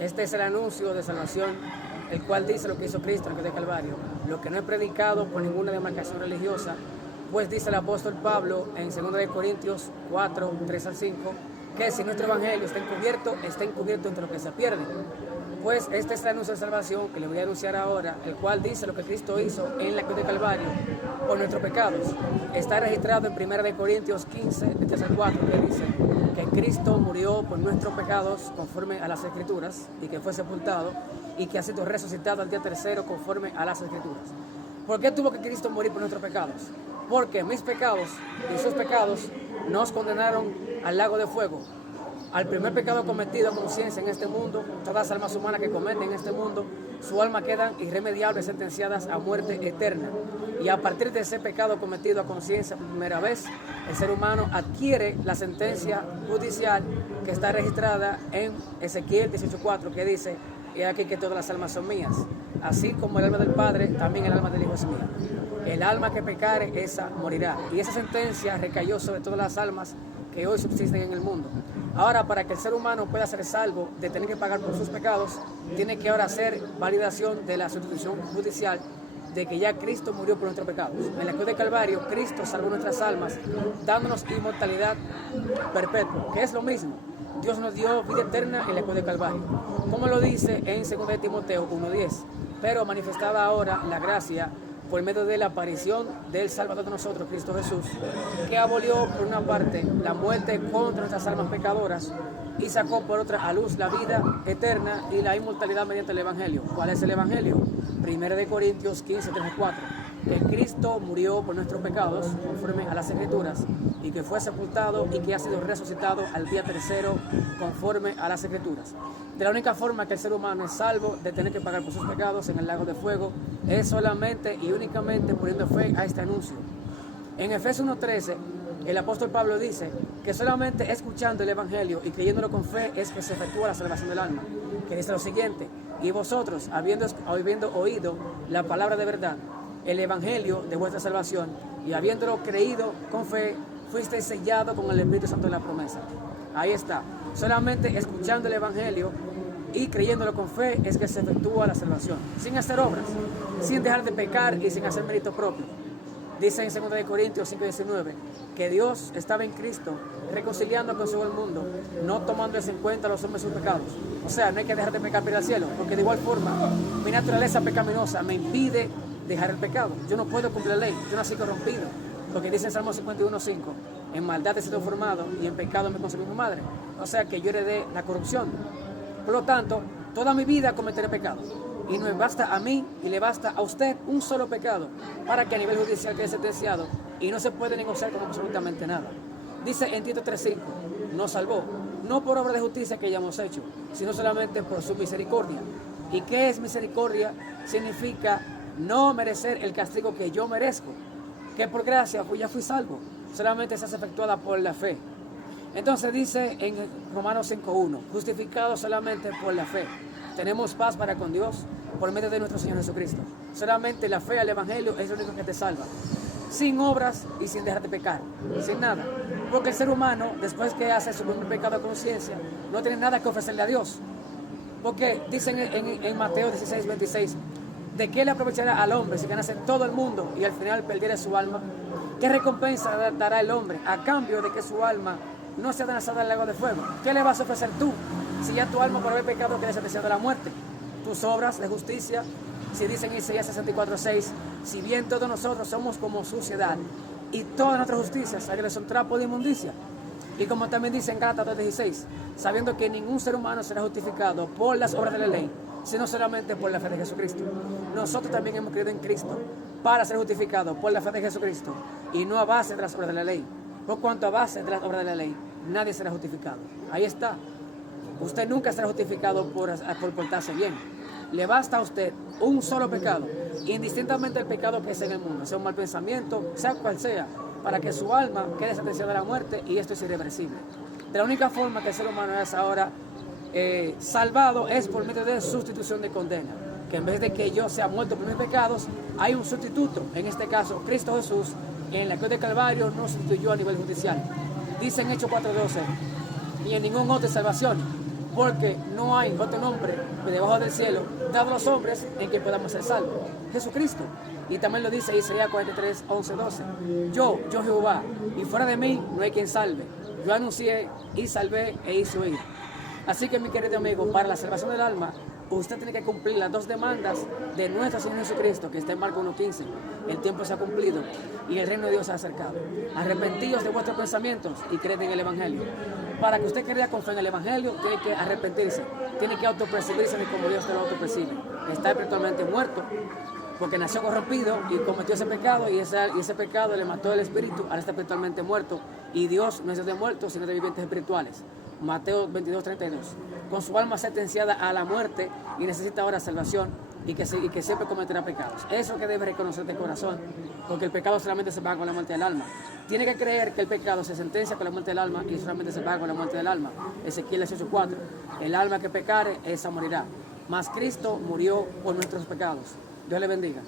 Este es el anuncio de salvación, el cual dice lo que hizo Cristo en el cruz de Calvario, lo que no es predicado por ninguna demarcación religiosa, pues dice el apóstol Pablo en 2 Corintios 4, 3 al 5, que si nuestro evangelio está encubierto entre los que se pierden. Pues este es el anuncio de salvación que le voy a anunciar ahora, el cual dice lo que Cristo hizo en la cruz de Calvario por nuestros pecados. Está registrado en 1 Corintios 15, de 3 al 4, que dice que Cristo murió por nuestros pecados conforme a las Escrituras y que fue sepultado y que ha sido resucitado al día tercero conforme a las Escrituras. ¿Por qué tuvo que Cristo morir por nuestros pecados? Porque mis pecados y sus pecados nos condenaron al lago de fuego, al primer pecado cometido a conciencia en este mundo. Todas las almas humanas que cometen en este mundo, su alma quedan irremediables sentenciadas a muerte eterna. Y a partir de ese pecado cometido a conciencia por primera vez, el ser humano adquiere la sentencia judicial que está registrada en Ezequiel 18:4, que dice: he aquí que todas las almas son mías, así como el alma del Padre, también el alma del Hijo es mía. El alma que pecare, esa morirá. Y esa sentencia recayó sobre todas las almas que hoy subsisten en el mundo. Ahora, para que el ser humano pueda ser salvo de tener que pagar por sus pecados, tiene que ahora hacer validación de la sustitución judicial de que ya Cristo murió por nuestros pecados. En la cruz de Calvario, Cristo salvó nuestras almas, dándonos inmortalidad perpetua, que es lo mismo. Dios nos dio vida eterna en la cruz de Calvario, como lo dice en 2 Timoteo 1:10. Pero manifestada ahora la gracia por medio de la aparición del Salvador de nosotros, Cristo Jesús, que abolió por una parte la muerte contra nuestras almas pecadoras y sacó por otra a luz la vida eterna y la inmortalidad mediante el Evangelio. ¿Cuál es el Evangelio? 1 Corintios 15, 3 y 4. Que Cristo murió por nuestros pecados, conforme a las Escrituras, y que fue sepultado y que ha sido resucitado al día tercero, conforme a las Escrituras. De la única forma que el ser humano es salvo de tener que pagar por sus pecados en el lago de fuego es solamente y únicamente poniendo fe a este anuncio. En Efesios 1:13, el apóstol Pablo dice que solamente escuchando el Evangelio y creyéndolo con fe es que se efectúa la salvación del alma, que dice lo siguiente: y vosotros, habiendo oído la palabra de verdad, el Evangelio de vuestra salvación, y habiéndolo creído con fe, fuisteis sellados con el Espíritu Santo de la promesa. Ahí está. Solamente escuchando el Evangelio y creyéndolo con fe es que se efectúa la salvación, sin hacer obras, sin dejar de pecar y sin hacer mérito propio. Dice en 2 Corintios 5:19 que Dios estaba en Cristo reconciliando con todo el mundo, no tomándose en cuenta a los hombres sus pecados. O sea, no hay que dejar de pecar para ir al cielo, porque de igual forma mi naturaleza pecaminosa me impide dejar el pecado. Yo no puedo cumplir la ley, yo nací corrompido, porque dice en Salmo 51:5, en maldad he sido formado y en pecado me concebió mi madre. O sea que yo heredé la corrupción. Por lo tanto, toda mi vida cometeré pecado. Y no me basta a mí y le basta a usted un solo pecado para que a nivel judicial quede sentenciado y no se puede negociar con absolutamente nada. Dice en Tito 3:5, nos salvó, no por obra de justicia que hayamos hecho, sino solamente por su misericordia. ¿Y qué es misericordia? Significa no merecer el castigo que yo merezco, que por gracia pues ya fui salvo, solamente se hace efectuada por la fe. Entonces dice en Romanos 5:1, justificados solamente por la fe, tenemos paz para con Dios por medio de nuestro Señor Jesucristo. Solamente la fe al Evangelio es lo único que te salva, sin obras y sin dejar de pecar, sin nada. Porque el ser humano, después que hace su primer pecado a conciencia, no tiene nada que ofrecerle a Dios. Porque dicen en Mateo 16:26, ¿de qué le aprovechará al hombre si ganase todo el mundo y al final perdiera su alma? ¿Qué recompensa dará el hombre a cambio de que su alma no sea lanzada al lago de fuego? ¿Qué le vas a ofrecer tú si ya tu alma por haber pecado queda sentenciada a la muerte? Tus obras de justicia, si dicen en Isaías 64:6, si bien todos nosotros somos como suciedad y todas nuestras justicias son trapo de inmundicia. Y como también dice en Gálatas 2:16, sabiendo que ningún ser humano será justificado por las obras de la ley, sino solamente por la fe de Jesucristo. Nosotros también hemos creído en Cristo para ser justificados por la fe de Jesucristo y no a base de las obras de la ley. Por cuanto a base de las obras de la ley, nadie será justificado. Ahí está. Usted nunca será justificado por portarse bien. Le basta a usted un solo pecado, indistintamente del pecado que es en el mundo, sea un mal pensamiento, sea cual sea, para que su alma quede sentenciada a la muerte, y esto es irreversible. De la única forma que el ser humano es ahora salvado es por medio de sustitución de condena, que en vez de que yo sea muerto por mis pecados, hay un sustituto, en este caso Cristo Jesús, en la cruz de Calvario nos sustituyó a nivel judicial. Dice en Hechos 4:12, y en ningún otro salvación, porque no hay otro nombre debajo del cielo dado a los hombres en que podamos ser salvos. Jesucristo. Y también lo dice Isaías 43, 11, 12. Yo Jehová, y fuera de mí no hay quien salve. Yo anuncié y salvé e hice oír. Así que, mi querido amigo, para la salvación del alma, usted tiene que cumplir las dos demandas de nuestro Señor Jesucristo, que está en Marcos 1:15. El tiempo se ha cumplido y el reino de Dios se ha acercado. Arrepentíos de vuestros pensamientos y creed en el Evangelio. Para que usted crea con fe en el Evangelio, tiene que arrepentirse, tiene que autopercibirse de como Dios te lo autopercibe. Está espiritualmente muerto, porque nació corrompido y cometió ese pecado, y ese pecado le mató el espíritu, ahora está espiritualmente muerto, y Dios no es de muertos, sino de vivientes espirituales. Mateo 22, 32. Con su alma sentenciada a la muerte y necesita ahora salvación, y que siempre cometerá pecados. Eso que debe reconocer de corazón, porque el pecado solamente se paga con la muerte del alma. Tiene que creer que el pecado se sentencia con la muerte del alma y solamente se paga con la muerte del alma. Ezequiel 18:4. El alma que pecare, esa morirá. Mas Cristo murió por nuestros pecados. Dios le bendiga.